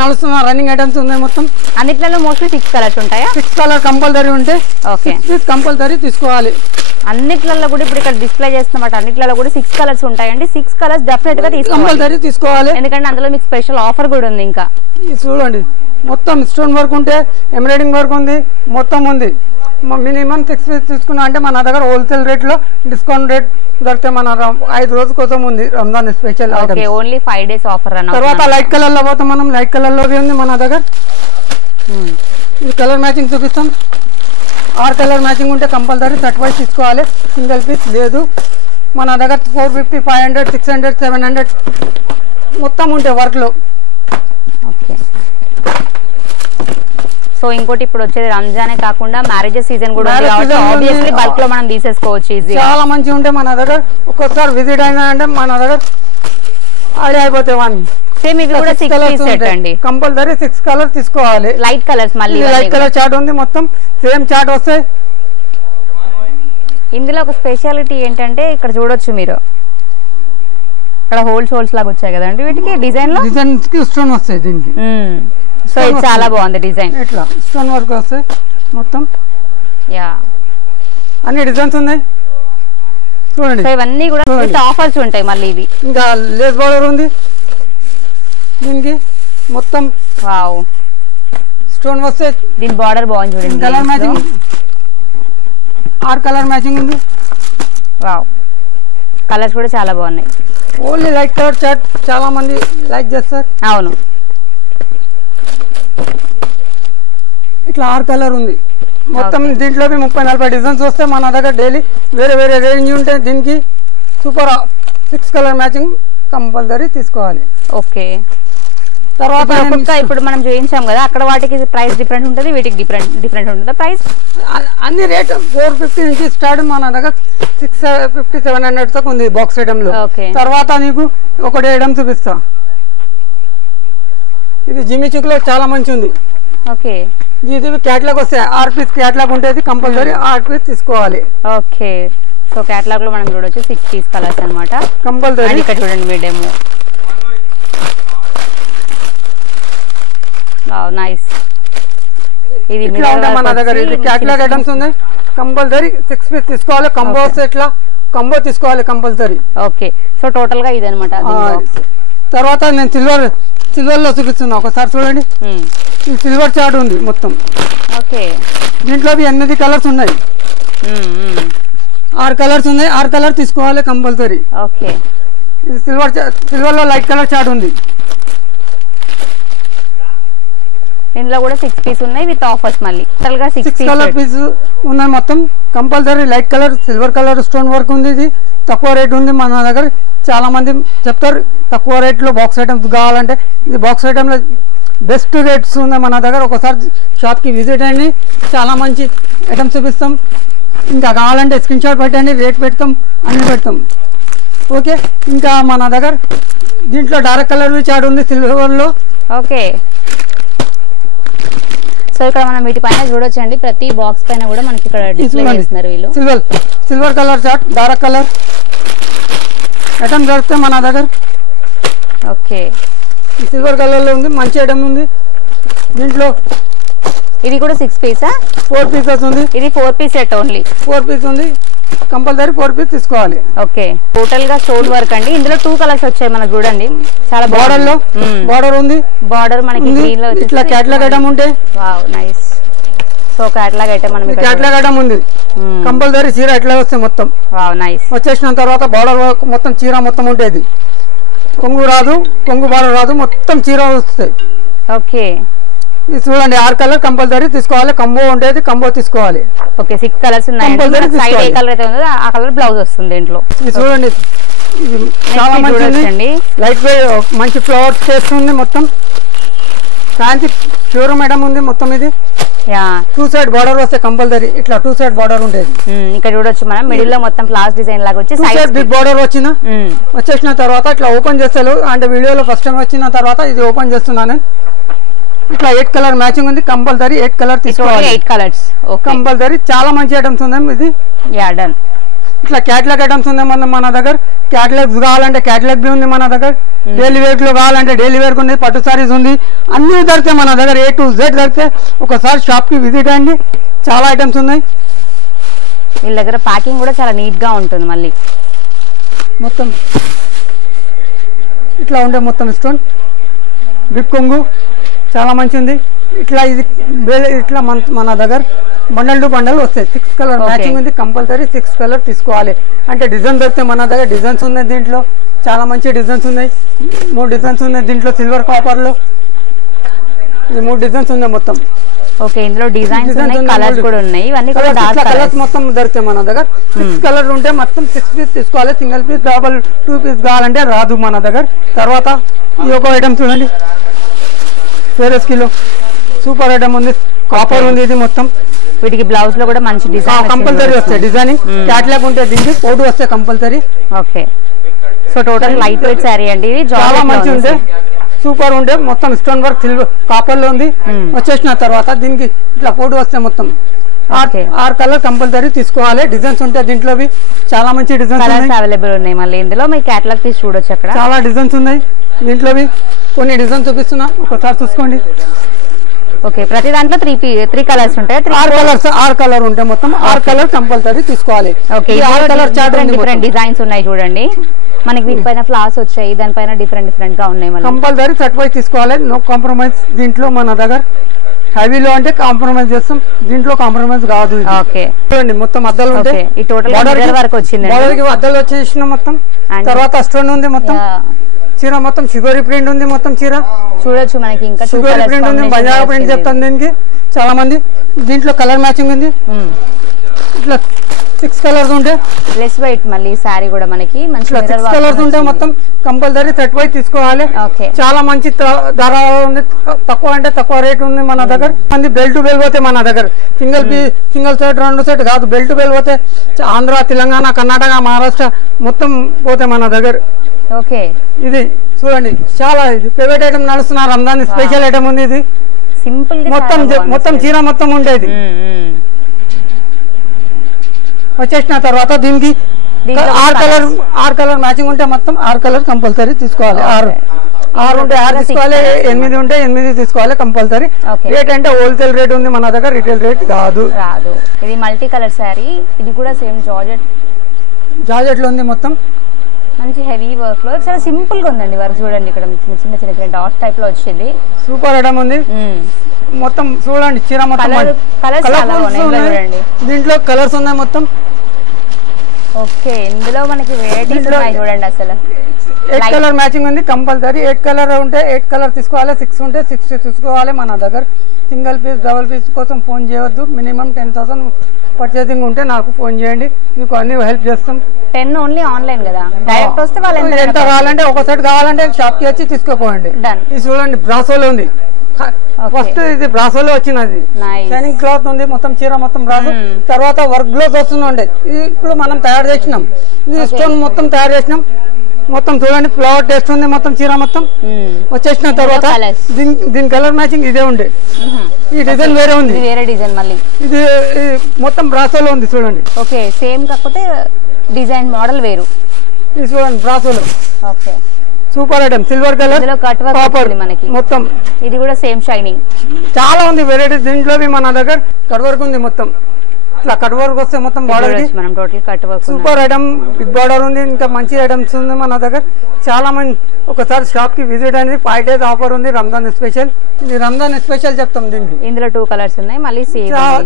నడుస్తున్న రన్నింగ్ ఐటమ్స్ ఉన్నాయి మొత్తం. అన్నిట్లలో మోస్ట్లీ 6 కలర్స్ ఉంటాయా? 6 కలర్ కంపల్సరీ ఉంటే కంపల్సరీ తీసుకోవాలి. అన్నిట్లలో కూడా ఇప్పుడు ఇక్కడ డిస్ప్లే చేస్తున్నమాట. అన్నిట్లలో కూడా 6 కలర్స్ ఉంటాయండి. 6 కలర్స్ డెఫినెట్ గా కంపల్సరీ తీసుకోవాలి, ఎందుకంటే అందులో మీకు స్పెషల్ ఆఫర్ కూడా ఉంది. ఇంకా చూడండి మొత్తం స్టోన్ వర్క్ ఉంటే ఎంబ్రాయిడింగ్ వర్క్ ఉంది, మొత్తం ఉంది. మినిమం 6 పీస్ తీసుకున్నా అంటే మన దగ్గర హోల్సేల్ రేట్ లో డిస్కౌంట్ రేట్ దొరికితే మన 5 రోజుల కోసం ఉంది Ramzan special. Only 5 days offer. తర్వాత లైట్ కలర్ లో పోతాం మనం. లైట్ కలర్ లో ఉంది మన దగ్గర. ఇది కలర్ మ్యాచింగ్ చూపిస్తాం. 6 కలర్ మ్యాచింగ్ ఉంటే కంపల్సరీ సెట్ వైజ్ తీసుకోవాలి, సింగిల్ పీస్ లేదు. మన దగ్గర 450, 500, 600, 700 మొత్తం ఉంటాయి వర్క్ లో. ఓకే, సో సో ఇంకోటి ఇప్పుడు వచ్చేది రంజానే కాకుండా మ్యారేజెస్ సీజన్ కూడా ఉంది కాబట్టి ఆబ్వియస్లీ బల్క్ లో మనం తీసేసుకోవచ్చు ఈజీ. చాలా మంచిగా ఉంటాయి మన దగ్గర. ఒక్కొక్కసారి విజిట్ అయినా అంటే మన దగ్గర ఆడి అయిపోతాయి వన్. సేమ్ ఇవి కూడా 6 పీస్ సెట్ అండి. కంపల్సరీ 6 కలర్ తీసుకోవాలి. లైట్ కలర్స్ మళ్ళీ లైట్ కలర్ చార్ట్ ఉంది, మొత్తం సేమ్ చార్ట్ వస్తాయి. ఇందులో ఒక స్పెషాలిటీ ఏంటంటే ఇక్కడ చూడొచ్చు మీరు, ఇక్కడ హోల్స్ లాగా వచ్చాయి కదండి వీటికి డిజైన్ లో. డిజైన్ కి స్టోన్ వస్తాయి దీనికి. సో ఇది చాలా బాగుంది డిజైన్. ఇట్లా స్టోన్ వర్క్ వస్తాయి మొత్తం. యా అన్ని డిజైన్స్ ఉన్నాయి చూడండి. సో ఇవన్నీ కూడా విత్ ఆఫర్స్ ఉంటాయి మళ్ళీ ఇవి. ఇంకా లేస్ బార్డర్ ఉంది దీనికి మొత్తం. వావ్ స్టోన్ వస్తాయి. దీని బార్డర్ బాగుంది చూడండి. కలర్ మ్యాచింగ్ 6 కలర్ మ్యాచింగ్ ఉంది. వావ్ కలర్స్ కూడా చాలా బాగున్నాయి. ఓన్లీ లైట్ కలర్ చార్ట్ చాలా మంది లైక్ చేస్తారు. అవును ఇట్లా 6 కలర్ ఉంది మొత్తం. దీంట్లో 30-40 డిజైన్స్ వస్తాయి మన దగ్గర. డైలీ వేరే వేరే రేంజ్ ఉంటాయి. దీనికి సూపర్ 6 కలర్ మ్యాచింగ్ కంపల్సరీ తీసుకోవాలి. ఓకే తర్వాత ఇప్పుడు మనం చూపించాం కదా, అక్కడ వాటికి ప్రైస్ డిఫరెంట్ ఉంటుంది, వీటికి డిఫరెంట్ ఉంటుంది ప్రైస్. అన్ని రేట్ 450 నుంచి స్టార్ట్. మన దగ్గర 650-700 దాకా ఉంది బాక్స్ ఐటమ్ లో. తర్వాత నీకు ఒకటి ఐటమ్ చూపిస్తా. ఇది జిమ్మి చిక్ లో చాలా మంచి ఉంది. ఓకే ఇది క్యాట్లాగ్ వస్తాయి. 6 పీస్ క్యాట్లాగ్ ఉంటుంది, కంపల్సరీ 6 పీస్ తీసుకోవాలి. ఓకే సో క్యాట్లాగ్ లో మనం చూడొచ్చు 6 పీస్ కలర్స్ అనమాట కంపల్సరీ. ఇక్కడ చూడండి మీ డెమో. నైస్. ఇది మన దగ్గర ఇది క్యాట్లాగ్ ఐటమ్స్ ఉన్నాయి. కంపల్సరీ 6 పీస్ తీసుకోవాలి. కంబో వస్తే ఇట్లా కంబో తీసుకోవాలి కంపల్సరీ. ఓకే సో టోటల్ గా ఇది అనమాట. తర్వాత నేను సిల్వర్ లో చూపిస్తున్నా, ఒకసారి చూడండి. ఈ సిల్వర్ చార్ట్ ఉంది మొత్తం. ఓకే దీంట్లో 8 కలర్స్ ఉన్నాయి. 6 కలర్స్ ఉన్నాయి. 6 కలర్ తీసుకోవాలి కంపల్సరీ. ఓకే ఇది సిల్వర్ లో లైట్ కలర్ చార్ట్ ఉంది. ఇందులో కూడా 6 పీస్ ఉన్నాయి విత్ ఆఫర్స్. మళ్ళీ టోటల్ గా 6 కలర్ పీస్ ఉన్నాయి మొత్తం. Compulsory light colour silver colour stone work ఉంది. ఇది తక్కువ రేట్ ఉంది మన దగ్గర. చాలా మంది చెప్తారు తక్కువ రేట్ లో బాక్స్ ఐటమ్స్ కావాలంటే, ఇది బాక్స్ ఐటమ్ లో బెస్ట్ రేట్స్ ఉన్నాయి మన దగ్గర. ఒకసారి షాప్ కి విజిట్ అయ్యి చాలా మంచి ఐటమ్స్ చూపిస్తాం. ఇంకా కావాలంటే స్క్రీన్ షాట్ పెట్టండి, రేట్ పెడతాం, అన్ని పెడతాం. ఓకే ఇంకా మన దగ్గర దీంట్లో డార్క్ కలర్ చార్ట్ ఉంది సిల్వర్ లో. ఓకే సో ఇక్కడ మనం వీటి పైన చూడొచ్చండి, ప్రతి బాక్స్ పైన కూడా మనకి ఇక్కడ డిస్ప్లే చేస్తున్నారు వీళ్ళు. Silver colour chart, dark colour item దొరికితే మన దగ్గర. ఓకే సిల్వర్ కలర్ లో ఉంది, మంచి ఐటమ్ ఉంది. దీంట్లో ఇది కూడా 6 పీసా? 4 పీసెస్ ఉంది. ఇది 4 పీస్ సెట్ ఓన్లీ. 4 పీస్ ఉంది, కంపల్సరీ 4 పీస్ తీసుకోవాలి. ఓకే టోటల్ గా స్టోన్ వర్క్ అండి. ఇందులో 2 కలర్స్ వచ్చాయి మనకు చూడండి. చాలా బార్డర్ లో బార్డర్ ఉంది. బార్డర్ మనకి గ్రీన్ లో ఇట్లా క్యాట్లాగ్ ఐటమ్ ఉంటే. Wow nice. So catalogue item మనం క్యాట్లాగ్ ఐటమ్ ఉంది. కంపల్సరీ చీర ఎట్లా వస్తే మొత్తం. Wow nice. వచ్చేసిన తర్వాత బార్డర్ వర్క్ మొత్తం చీర మొత్తం ఉంటుంది. కొంగు రాదు, కొంగు బార్డర్ రాదు, మొత్తం చీర వస్తాయి. ఓకే ఇది చూడండి 6 కలర్ కంపల్సరీ తీసుకోవాలి. కంబో ఉండేది, కంబో తీసుకోవాలి. ఓకే 6 కలర్స్ ఉన్నాయి. సైడ్ ఏ కలర్ అయితే ఉందో ఆ కలర్ బ్లౌజ్ వస్తుంది దీంట్లో. ఇది చూడండి చాలా మంచి లైట్ వెయిట్ మంచి ఫ్లవర్స్ చేస్తుంది. మొత్తం ఫ్యాన్సీ ప్యూర్ మేడం ఉంది మొత్తం. ఇది 2 సైడ్ బార్డర్ వస్తే కంపల్సరీ ఇట్లా 2 సైడ్ బార్డర్ ఉండేది. ఇక్కడ చూడొచ్చు మనం మిడిల్ లో మొత్తం ఫ్లవర్స్ డిజైన్ లాగా వచ్చి సైడ్ బిగ్ బార్డర్ వచ్చేసిన తర్వాత ఇట్లా ఓపెన్ చేస్తారు. అంటే వీడియోలో ఫస్ట్ టైం వచ్చిన తర్వాత ఇది ఓపెన్ చేస్తున్నాను. ఇట్లా 8 కలర్ మ్యాచింగ్ ఉంది. కంపల్సరీ 8 కలర్ తీసుకోవాలి. 8 కలర్స్ కంపల్సరీ. చాలా మంచి ఐటమ్స్ ఉన్నాయి. ఇది డన్. ఇట్లా క్యాట్లాగ్ ఐటమ్స్ ఉన్నాయి మన దగ్గర. క్యాట్లాగ్స్ కావాలంటే క్యాట్లాగ్ బి ఉంది మన దగ్గర. డైలీ వేర్ లో కావాలంటే డైలీ వేర్ ఉంది, పట్టు సారీస్ ఉంది, అన్ని దొరికితే మన దగ్గర A to Z దొరికితే. ఒకసారి షాప్ కి విజిట్ అయ్యండి, చాలా ఐటమ్స్ ఉన్నాయి. వీళ్ళ దగ్గర ప్యాకింగ్ కూడా చాలా నీట్ గా ఉంటుంది. మళ్ళీ మొత్తం ఇట్లా ఉండే మొత్తం స్టోన్ బిగ్ కొంగు చాలా మంచి ఉంది. ఇట్లా ఇది ఇట్లా మన దగ్గర బండల్ టు బండల్ వస్తాయి. 6 కలర్ మ్యాచింగ్ ఉంది. కంపల్సరీ 6 కలర్ తీసుకోవాలి. అంటే డిజైన్ దొరికితే మన దగ్గర డిజైన్స్ ఉన్నాయి. దీంట్లో చాలా మంచి డిజైన్స్ ఉన్నాయి. 3 డిజైన్స్ ఉన్నాయి దీంట్లో. సిల్వర్ కాపర్ లో ఈ 3 డిజైన్స్ ఉన్నాయి మొత్తం. ఓకే ఇందులో డిజైన్స్ ఉన్నాయి, కలర్స్ కూడా ఉన్నాయి. ఇవన్నీ కూడా డార్క్ కలర్స్ మొత్తం దొరుకుతాయి మన దగ్గర. 6 కలర్ ఉంటే మొత్తం 6 పీస్ తీసుకోవాలి. సింగిల్ పీస్, డబల్ 2 పీస్ కావాలంటే రాదు మన దగ్గర. తర్వాత ఈ ఒక ఐటమ్ చూడండి, ఫేరస్ కిలో సూపర్ ఐటమ్ ఉంది, కాపర్ ఉంది. ఇది మొత్తం వీటికి బ్లౌజ్ లో కూడా మంచి డిజైన్ కంపల్సరీ వస్తాయి, డిజైనింగ్ క్యాట్లాగ్ ఉంటాయి, దీనికి ఫోటో వస్తాయి compulsory. Okay, so total light weight sari అండి, ఇది చాలా మంచి ఉంది, సూపర్ ఉండే. మొత్తం స్టోన్ వర్క్ సిల్వర్ కాపర్ లో ఉంది. వచ్చేసిన తర్వాత దీనికి ఇట్లా ఫోటో వస్తాయి మొత్తం. 6 కలర్ కంపల్సరీ తీసుకోవాలి. డిజైన్స్ ఉంటాయి దీంట్లో, చాలా మంచి డిజైన్స్ అవైలబుల్ ఉన్నాయి. మళ్ళీ ఇందులో మీ క్యాటలాగ్ తీసి చూడొచ్చు, అక్కడ చాలా డిజైన్స్ ఉన్నాయి దీంట్లో. కొన్ని డిజైన్స్ చూపిస్తున్నా, ఒకసారి చూసుకోండి. ఓకే, ప్రతి దాంట్లో 3 కలర్స్ ఉంటాయి. 6 కలర్ ఉంటాయి మొత్తం. 6 కలర్ కంపల్సరీ తీసుకోవాలి. ఓకే, 6 కలర్ డిఫరెంట్ డిజైన్స్ ఉన్నాయి చూడండి. మనకి వీటిపైన ఫ్లవర్స్ వచ్చాయి, దానిపైన డిఫరెంట్ గా ఉన్నాయి. కంపల్సరీ 35 తీసుకోవాలి, నో కాంప్రమైజ్. దీంట్లో మన దగ్గర హెవీలో అంటే కాంప్రమైజ్ చేస్తాం, దీంట్లో కాంప్రమైజ్ కాదు. ఓకే, చూడండి మొత్తం అద్దాలు ఉంటాయి. వరకు వచ్చింది, అద్దాలు వచ్చేసిన మొత్తం. తర్వాత స్టోన్ ఉంది మొత్తం. చీర మొత్తం షుగరీ ప్రింట్ ఉంది మొత్తం. చీర చూడొచ్చు మనకి, ఇంకా షుగరీ ప్రింట్ ఉంది, బజారా ప్రింట్ చెప్తాను దీనికి. చాలా మంది దీంట్లో కలర్ మ్యాచింగ్ ఉంది. ఇట్లా 6 కలర్స్ ఉంటాయి. లెస్ వెయిట్ మళ్ళీ సారీ కూడా మనకి మంచి 6 కలర్స్ ఉంటాయి మొత్తం. కంపల్సరీ 35 తీసుకోవాలి. చాలా మంచి ధర ఉంది, తక్కువ అంటే తక్కువ రేట్ ఉంది మన దగ్గర. మంది బెల్ట్ బెల్ పోతే మన దగ్గర సింగిల్ సెట్ 2 సెట్ కాదు, బెల్ట్ బెల్ పోతే ఆంధ్ర, తెలంగాణ, కర్ణాటక, మహారాష్ట్ర మొత్తం పోతే మన దగ్గర. ఓకే, ఇది చూడండి, చాలా ఇది ప్రైవేట్ ఐటమ్ నడుస్తున్నారు. రంజాన్ స్పెషల్ ఐటమ్ ఉంది. ఇది సింపుల్ మొత్తం చీర మొత్తం ఉండేది. వచ్చేసిన తర్వాత దీనికి 6 కలర్ మ్యాచింగ్ ఉంటే మొత్తం 6 కలర్ కంపల్సరీ తీసుకోవాలి. 6 ఉంటే 6 తీసుకోవాలి, 8 ఉంటే 8 తీసుకోవాలి కంపల్సరీ. రేట్ అంటే హోల్సేల్ రేట్ ఉంది మన దగ్గర, రిటైల్ రేట్ కాదు. ఇది మల్టీ కలర్ శారీ, ఇది కూడా సేమ్ జార్జెట్ లో ఉంది మొత్తం. మంచి హెవీ వర్క్ లో చాలా సింపుల్ గా ఉందండి వర్క్. చూడండి ఇక్కడ చిన్న చిన్న డాట్ టైప్ లో వచ్చింది, సూపర్ ఐటమ్ ఉంది మొత్తం. చూడండి చీర మొత్తం దీంట్లో కలర్స్ ఉన్నాయి మొత్తం. ఓకే, ఇందులో మనకి వెరైటీస్ ఉన్నాయి చూడండి. అసలు 8 కలర్ మ్యాచింగ్ ఉంది కంపల్సరీ. 8 కలర్ ఉంటే 8 కలర్ తీసుకోవాలి, 6 ఉంటే 6 తీసుకోవాలి మన దగ్గర. సింగిల్ పీస్ డబుల్ పీస్ కోసం ఫోన్ చేయవద్దు. మినిమం 10,000 పర్చేసింగ్ ఉంటే నాకు ఫోన్ చేయండి, మీకు అన్ని హెల్ప్ చేస్తాం. 10 ఓన్లీ ఆన్లైన్ కదా, డైరెక్ట్ వస్తే వాళ్ళు ఎంత కావాలంటే ఒక సెట్ కావాలంటే షాప్ కి వచ్చి తీసుకోపోండి. ఇది చూడండి బ్రాసోలో ఉంది. ఫస్ట్ ఇది బ్రాసోలో వచ్చినది, షైనింగ్ క్లాత్ ఉంది మొత్తం. చీర మొత్తం బ్రాసో. తర్వాత వర్క్ గ్లోవ్స్ వస్తుండే, ఇది ఇప్పుడు మనం తయారు చేసినాం. ఇది స్టోన్ మొత్తం తయారు చేసినాం మొత్తం. చూడండి ఫ్లవర్ టేస్ట్ ఉంది మొత్తం. చీర మొత్తం వచ్చేసిన తర్వాత దీని కలర్ మ్యాచింగ్ ఇదే ఉండే. ఈ డిజైన్ వేరే ఉంది, వేరే డిజైన్ మళ్ళీ. ఇది మొత్తం బ్రాసోలో ఉంది చూడండి. ఓకే, సేమ్ కాకపోతే డిజైన్ మోడల్ వేరు. ఇది చూడండి బ్రాసోలో. Okay, super item, silver colour copper మనకి మొత్తం. ఇది కూడా సేమ్ షైనింగ్. చాలా ఉంది వెరైటీస్ దీంట్లో. మన దగ్గర కట్ వర్క్ ఉంది మొత్తం. ఇట్లా కట్ వర్క్ వస్తే మొత్తం బార్డర్ కి మనం total cut work. Super item, big border ఉంది. ఇంకా మంచి ఐటమ్స్ ఉంది మన దగ్గర. చాలా మంది ఒకసారి షాప్ కి విజిట్ అనేది 5 days ఆఫర్ ఉంది, రంజాన్ స్పెషల్. ఇది రంజాన్ స్పెషల్ చెప్తాం దీనికి. ఇందులో 2 కలర్స్ ఉన్నాయి మళ్ళీ.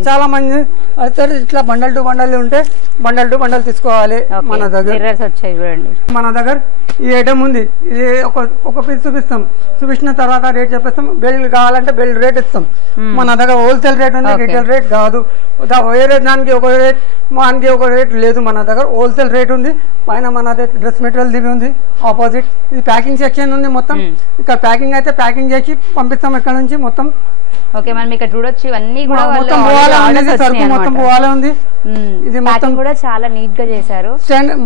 చాలా మంది ఇట్లా బండల్ టు బండల్ ఉంటే బండల్ టు బండల్ తీసుకోవాలి మన దగ్గర. వచ్చాయి చూడండి మన దగ్గర. ఈ ఐటమ్ ఉంది, ఇది ఒక పీస్ చూపిస్తాం. చూపించిన తర్వాత రేట్ చెప్పేస్తాం. బెల్ కావాలంటే బెల్ రేట్ ఇస్తాం. మన దగ్గర హోల్సేల్ రేట్ ఉంది, రిటైల్ రేట్ కాదు. వేరే దానికి ఒక రేట్, మానికి ఒక రేట్ లేదు. మన దగ్గర హోల్సేల్ రేట్ ఉంది. పైన మన డ్రెస్ మెటీరియల్ దిగి ఉంది ఆపోజిట్. ఇది ప్యాకింగ్ సెక్షన్ ఉంది మొత్తం. ఇక్కడ ప్యాకింగ్ అయితే ప్యాకింగ్ చేసి పంపిస్తాం ఇక్కడ నుంచి మొత్తం. ఓకే, మనం ఇక్కడ చూడొచ్చు ఇవన్నీ కూడా మొత్తం సరుకు మొత్తం పోవాలే ఉంది. ఇది మొత్తం కూడా చాలా నీట్ గా చేశారు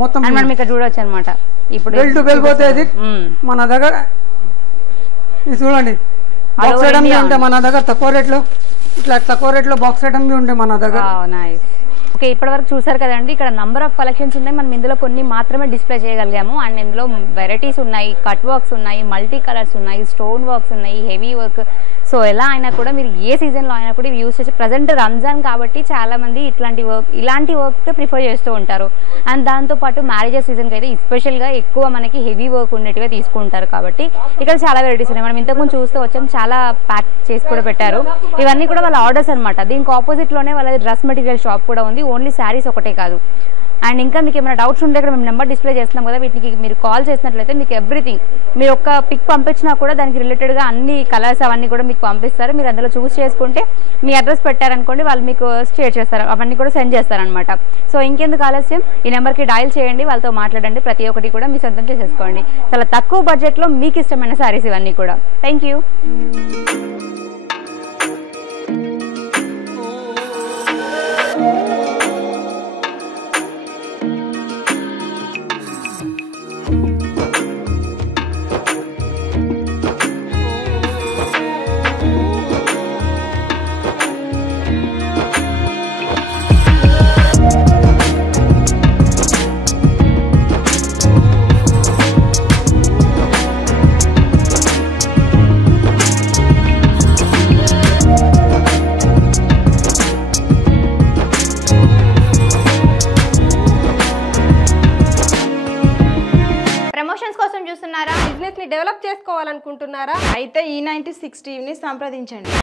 మొత్తం. మనం ఇక్కడ చూడొచ్చు అనమాట. ఇప్పుడు బెల్ టు బెల్ పోతే ఇది మన దగ్గర. ఇది చూడండి బాక్స్ ఐటమ్ ఉంటాయి మన దగ్గర తక్కువ రేట్ లో. ఇట్లా తక్కువ రేట్ లో బాక్స్ ఐటమ్ ఉంటాయి మన దగ్గర. ఓకే, ఇప్పటి వరకు చూసారు కదండి. ఇక్కడ నంబర్ ఆఫ్ కలెక్షన్స్ ఉన్నాయి. మనం ఇందులో కొన్ని మాత్రమే డిస్ప్లే చేయగలిగాము. అండ్ ఇందులో వెరైటీస్ ఉన్నాయి, కట్ వర్క్స్ ఉన్నాయి, మల్టీ కలర్స్ ఉన్నాయి, స్టోన్ వర్క్స్ ఉన్నాయి, హెవీ వర్క్. సో ఎలా అయినా కూడా మీరు ఏ సీజన్లో అయినా కూడా యూస్ చేసి, ప్రజెంట్ రంజాన్ కాబట్టి చాలా మంది ఇలాంటి వర్క్ ప్రిఫర్ చేస్తూ ఉంటారు. అండ్ దాంతోపాటు మ్యారేజెస్ సీజన్కి అయితే ఎస్పెషల్గా ఎక్కువ మనకి హెవీ వర్క్ ఉండేటివే తీసుకుంటారు. కాబట్టి ఇక్కడ చాలా వెరైటీస్ ఉన్నాయి. మనం ఇంతకుముందు చూస్తూ వచ్చాం, చాలా ప్యాక్ చేసి కూడా పెట్టారు. ఇవన్నీ కూడా వాళ్ళ ఆర్డర్స్ అనమాట. దీనికి ఆపోజిట్లోనే వాళ్ళ డ్రెస్ మెటీరియల్ షాప్ కూడా ఉంది. ఓన్లీ శారీస్ ఒకటే కాదు. అండ్ ఇంకా మీకు ఏమైనా డౌట్స్ ఉంటే ఇక్కడ మేము నెంబర్ డిస్ప్లే చేస్తున్నాం కదా, వీటికి మీరు కాల్ చేసినట్లయితే మీకు ఎవ్రీథింగ్, మీరు ఒక పిక్ పంపించినా కూడా దానికి రిలేటెడ్గా అన్ని కలర్స్ అవన్నీ కూడా మీకు పంపిస్తారు. మీరు అందులో చూస్ చేసుకుంటే మీ అడ్రస్ పెట్టారనుకోండి, వాళ్ళు మీకు షేర్ చేస్తారు, అవన్నీ కూడా సెండ్ చేస్తారనమాట. సో ఇంకెందుకు ఆలస్యం, ఈ నెంబర్కి డయల్ చేయండి, వాళ్ళతో మాట్లాడండి. ప్రతి ఒక్కటి కూడా మీ సొంతం చేసేసుకోండి. చాలా తక్కువ బడ్జెట్లో మీకు ఇష్టమైన శారీస్ ఇవన్నీ కూడా. Thank you. ప్రమోషన్స్ కోసం చూస్తున్నారా? బిజినెస్ ని డెవలప్ చేసుకోవాలనుకుంటున్నారా? అయితే E96 టీవీని సంప్రదించండి.